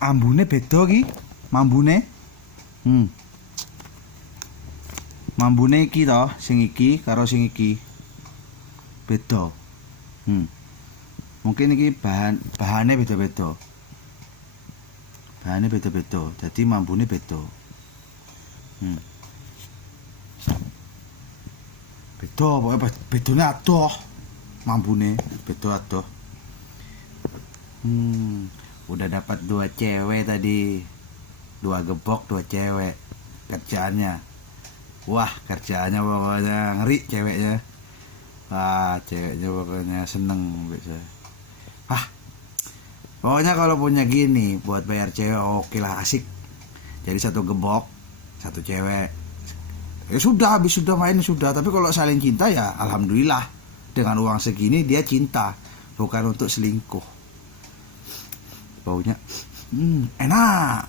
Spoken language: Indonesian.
ambune beda ki, mambune. Mambune iki to, sing iki karo sing iki. Beda. Mungkin iki bahane beda-beda. Bahane beda-beda. Dadi mambune beda. Beda, pokoknya bedone adoh. Mambune beda adoh. Udah dapat 2 cewek tadi. 2 gebok, 2 cewek. Kerjaannya. Wah, kerjaannya pokoknya ngeri ceweknya. Wah, ceweknya pokoknya seneng biasa. Pokoknya kalau punya gini buat bayar cewek oke lah, asik. Jadi 1 gebok, 1 cewek. Ya sudah, habis sudah main sudah. Tapi kalau saling cinta ya alhamdulillah. Dengan uang segini dia cinta, bukan untuk selingkuh. Baunya enak.